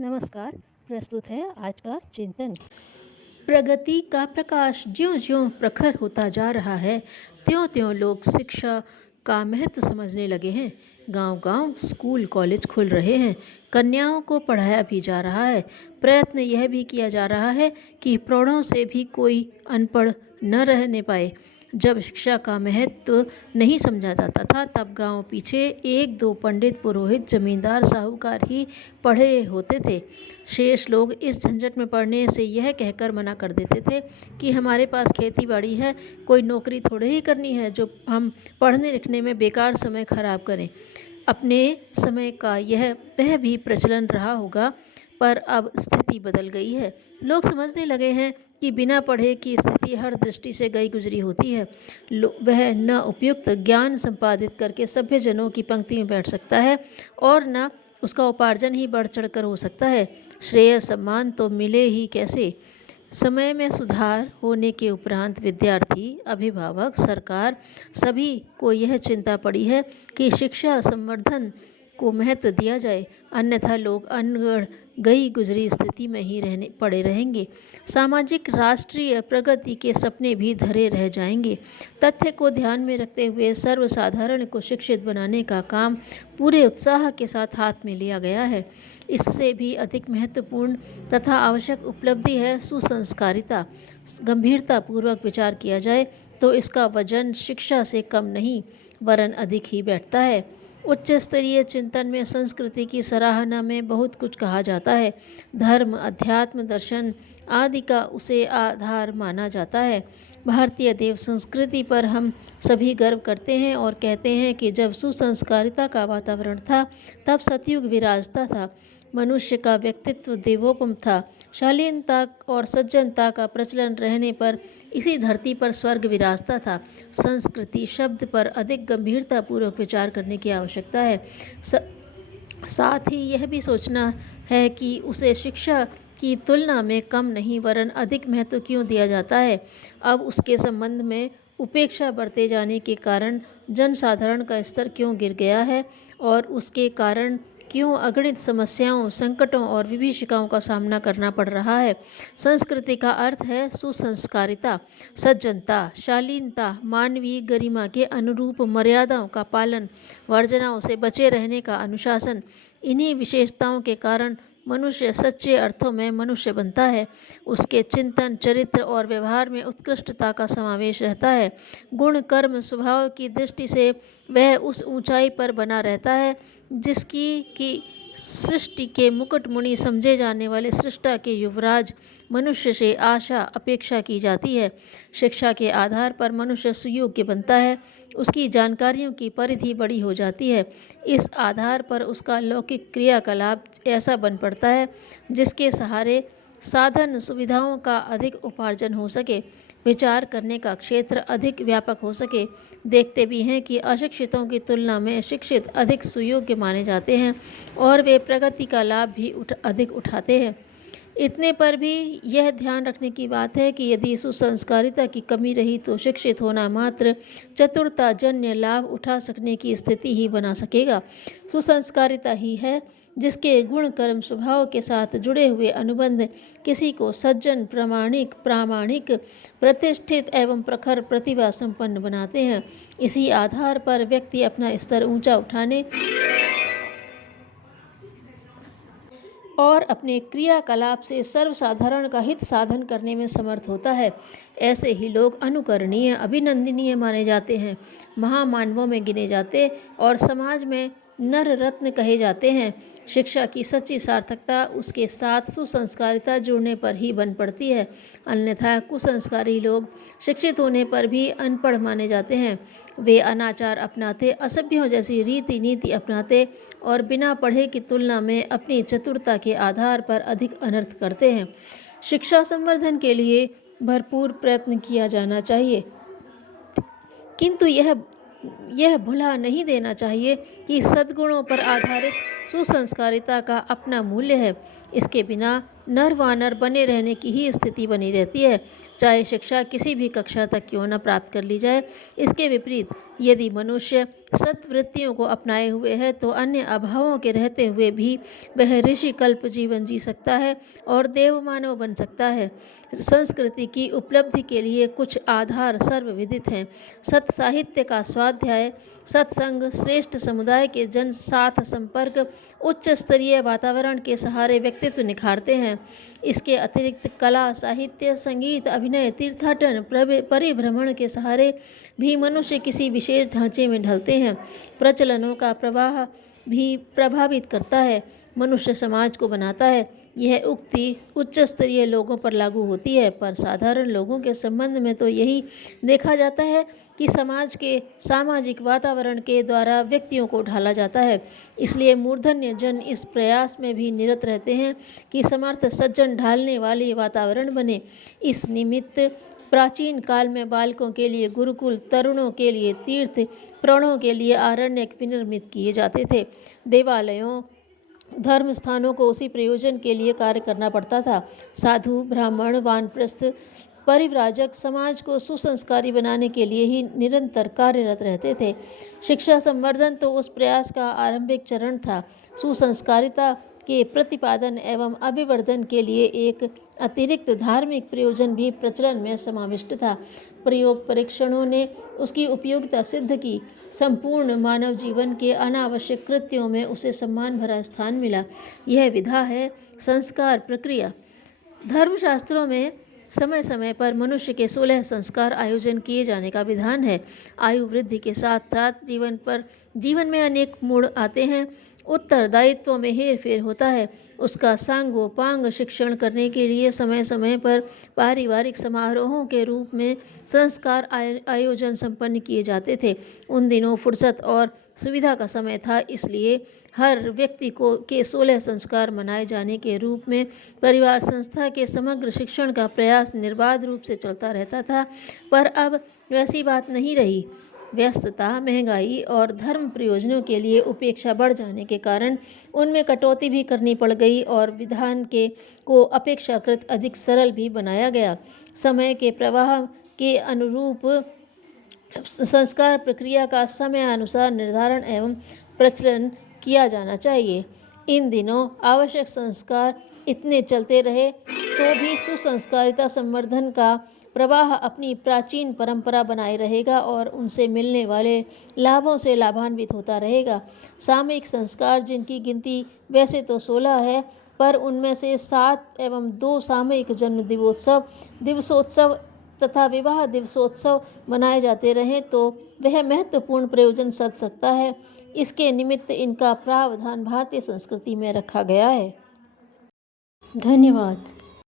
नमस्कार। प्रस्तुत है आज का चिंतन। प्रगति का प्रकाश ज्यों-ज्यों प्रखर होता जा रहा है, त्यों-त्यों लोग शिक्षा का महत्व समझने लगे हैं। गांव-गांव स्कूल कॉलेज खुल रहे हैं, कन्याओं को पढ़ाया भी जा रहा है। प्रयत्न यह भी किया जा रहा है कि प्रौढ़ों से भी कोई अनपढ़ न रहने पाए। जब शिक्षा का महत्व नहीं समझा जाता था, तब गांव पीछे एक दो पंडित, पुरोहित, जमींदार, साहूकार ही पढ़े होते थे। शेष लोग इस झंझट में पड़ने से यह कहकर मना कर देते थे कि हमारे पास खेती बाड़ी है, कोई नौकरी थोड़े ही करनी है जो हम पढ़ने लिखने में बेकार समय खराब करें। अपने समय का यह वह भी प्रचलन रहा होगा, पर अब स्थिति बदल गई है। लोग समझने लगे हैं कि बिना पढ़े की स्थिति हर दृष्टि से गई गुजरी होती है। वह न उपयुक्त ज्ञान संपादित करके सभ्य जनों की पंक्ति में बैठ सकता है और न उसका उपार्जन ही बढ़ चढ़कर हो सकता है। श्रेय सम्मान तो मिले ही कैसे। समय में सुधार होने के उपरांत विद्यार्थी, अभिभावक, सरकार सभी को यह चिंता पड़ी है कि शिक्षा संवर्धन को महत्व दिया जाए, अन्यथा लोग अनगढ़ गई गुजरी स्थिति में ही पड़े रहेंगे। सामाजिक राष्ट्रीय प्रगति के सपने भी धरे रह जाएंगे। तथ्य को ध्यान में रखते हुए सर्वसाधारण को शिक्षित बनाने का काम पूरे उत्साह के साथ हाथ में लिया गया है। इससे भी अधिक महत्वपूर्ण तथा आवश्यक उपलब्धि है सुसंस्कारिता। गंभीरतापूर्वक विचार किया जाए तो इसका वजन शिक्षा से कम नहीं वरन अधिक ही बैठता है। उच्च स्तरीय चिंतन में संस्कृति की सराहना में बहुत कुछ कहा जाता है। धर्म, अध्यात्म, दर्शन आदि का उसे आधार माना जाता है। भारतीय देव संस्कृति पर हम सभी गर्व करते हैं और कहते हैं कि जब सुसंस्कारिता का वातावरण था, तब सतयुग विराजता था। मनुष्य का व्यक्तित्व देवोपम था। शालीनता और सज्जनता का प्रचलन रहने पर इसी धरती पर स्वर्ग विराजता था। संस्कृति शब्द पर अधिक गंभीरतापूर्वक विचार करने की आवश्यकता है। साथ ही यह भी सोचना है कि उसे शिक्षा की तुलना में कम नहीं वरन अधिक महत्व क्यों दिया जाता है। अब उसके संबंध में उपेक्षा बढ़ते जाने के कारण जनसाधारण का स्तर क्यों गिर गया है और उसके कारण क्यों अगणित समस्याओं, संकटों और विभीषिकाओं का सामना करना पड़ रहा है। संस्कृति का अर्थ है सुसंस्कारिता, सज्जनता, शालीनता, मानवीय गरिमा के अनुरूप मर्यादाओं का पालन, वर्जनाओं से बचे रहने का अनुशासन। इन्हीं विशेषताओं के कारण मनुष्य सच्चे अर्थों में मनुष्य बनता है। उसके चिंतन, चरित्र और व्यवहार में उत्कृष्टता का समावेश रहता है। गुण, कर्म, स्वभाव की दृष्टि से वह उस ऊंचाई पर बना रहता है जिसकी की सृष्टि के मुकुट मुनि समझे जाने वाले सृष्टा के युवराज मनुष्य से आशा अपेक्षा की जाती है। शिक्षा के आधार पर मनुष्य सुयोग्य बनता है, उसकी जानकारियों की परिधि बड़ी हो जाती है। इस आधार पर उसका लौकिक क्रियाकलाप ऐसा बन पड़ता है जिसके सहारे साधन सुविधाओं का अधिक उपार्जन हो सके, विचार करने का क्षेत्र अधिक व्यापक हो सके। देखते भी हैं कि अशिक्षितों की तुलना में शिक्षित अधिक सुयोग्य माने जाते हैं और वे प्रगति का लाभ भी अधिक उठाते हैं। इतने पर भी यह ध्यान रखने की बात है कि यदि सुसंस्कारिता की कमी रही तो शिक्षित होना मात्र चतुरता जन्य लाभ उठा सकने की स्थिति ही बना सकेगा। सुसंस्कारिता ही है जिसके गुण, कर्म, स्वभाव के साथ जुड़े हुए अनुबंध किसी को सज्जन, प्रामाणिक, प्रतिष्ठित एवं प्रखर प्रतिभा संपन्न बनाते हैं। इसी आधार पर व्यक्ति अपना स्तर ऊंचा उठाने और अपने क्रियाकलाप से सर्वसाधारण का हित साधन करने में समर्थ होता है। ऐसे ही लोग अनुकरणीय, अभिनंदनीय माने जाते हैं, महामानवों में गिने जाते और समाज में नर रत्न कहे जाते हैं। शिक्षा की सच्ची सार्थकता उसके साथ सुसंस्कारिता जुड़ने पर ही बन पड़ती है, अन्यथा कुसंस्कारी लोग शिक्षित होने पर भी अनपढ़ माने जाते हैं। वे अनाचार अपनाते, असभ्यों जैसी रीति नीति अपनाते और बिना पढ़े की तुलना में अपनी चतुरता के आधार पर अधिक अनर्थ करते हैं। शिक्षा संवर्धन के लिए भरपूर प्रयत्न किया जाना चाहिए, किंतु यह भुला नहीं देना चाहिए कि सद्गुणों पर आधारित सुसंस्कारिता का अपना मूल्य है। इसके बिना नर वानर बने रहने की ही स्थिति बनी रहती है, चाहे शिक्षा किसी भी कक्षा तक क्यों न प्राप्त कर ली जाए। इसके विपरीत यदि मनुष्य सत्वृत्तियों को अपनाए हुए है तो अन्य अभावों के रहते हुए भी वह ऋषि कल्प जीवन जी सकता है और देव मानव बन सकता है। संस्कृति की उपलब्धि के लिए कुछ आधार सर्वविदित हैं। सत साहित्य का स्वाध्याय, सत्संग, श्रेष्ठ समुदाय के जन साथ संपर्क, उच्च स्तरीय वातावरण के सहारे व्यक्तित्व निखारते हैं। इसके अतिरिक्त कला, साहित्य, संगीत, अभिनय, तीर्थाटन, परिभ्रमण के सहारे भी मनुष्य किसी विशेष ढांचे में ढलते हैं। प्रचलनों का प्रवाह भी प्रभावित करता है, मनुष्य समाज को बनाता है। यह उक्ति उच्च स्तरीय लोगों पर लागू होती है, पर साधारण लोगों के संबंध में तो यही देखा जाता है कि समाज के सामाजिक वातावरण के द्वारा व्यक्तियों को ढाला जाता है। इसलिए मूर्धन्य जन इस प्रयास में भी निरत रहते हैं कि समर्थ सज्जन ढालने वाले वातावरण बने। इस निमित्त प्राचीन काल में बालकों के लिए गुरुकुल, तरुणों के लिए तीर्थ, प्रौढ़ों के लिए आरण्यक विनिर्मित किए जाते थे। देवालयों, धर्म स्थानों को उसी प्रयोजन के लिए कार्य करना पड़ता था। साधु, ब्राह्मण, वानप्रस्थ, परिव्राजक समाज को सुसंस्कारी बनाने के लिए ही निरंतर कार्यरत रहते थे। शिक्षा संवर्धन तो उस प्रयास का आरंभिक चरण था। सुसंस्कारिता के प्रतिपादन एवं अभिवर्धन के लिए एक अतिरिक्त धार्मिक प्रयोजन भी प्रचलन में समाविष्ट था। प्रयोग परीक्षणों ने उसकी उपयोगिता सिद्ध की। संपूर्ण मानव जीवन के अनावश्यक कृत्यों में उसे सम्मान भरा स्थान मिला। यह विधा है संस्कार प्रक्रिया। धर्मशास्त्रों में समय समय पर मनुष्य के 16 संस्कार आयोजन किए जाने का विधान है। आयु वृद्धि के साथ साथ जीवन में अनेक मोड़ आते हैं। उत्तरदायित्व में हेर फेर होता है। उसका सांगोपांग शिक्षण करने के लिए समय समय पर पारिवारिक समारोहों के रूप में संस्कार आयोजन संपन्न किए जाते थे। उन दिनों फुर्सत और सुविधा का समय था, इसलिए हर व्यक्ति के 16 संस्कार मनाए जाने के रूप में परिवार संस्था के समग्र शिक्षण का प्रयास निर्बाध रूप से चलता रहता था। पर अब वैसी बात नहीं रही। व्यस्तता, महंगाई और धर्म प्रयोजनों के लिए उपेक्षा बढ़ जाने के कारण उनमें कटौती भी करनी पड़ गई और विधान को अपेक्षाकृत अधिक सरल भी बनाया गया। समय के प्रवाह के अनुरूप संस्कार प्रक्रिया का समयानुसार निर्धारण एवं प्रचलन किया जाना चाहिए। इन दिनों आवश्यक संस्कार इतने चलते रहे तो भी सुसंस्कारिता संवर्धन का प्रवाह अपनी प्राचीन परंपरा बनाए रहेगा और उनसे मिलने वाले लाभों से लाभान्वित होता रहेगा। सामयिक संस्कार, जिनकी गिनती वैसे तो 16 है, पर उनमें से 7 एवं 2 सामयिक जन्म दिवसोत्सव तथा विवाह दिवसोत्सव मनाए जाते रहें तो वह महत्वपूर्ण प्रयोजन सध सकता है। इसके निमित्त इनका प्रावधान भारतीय संस्कृति में रखा गया है। धन्यवाद।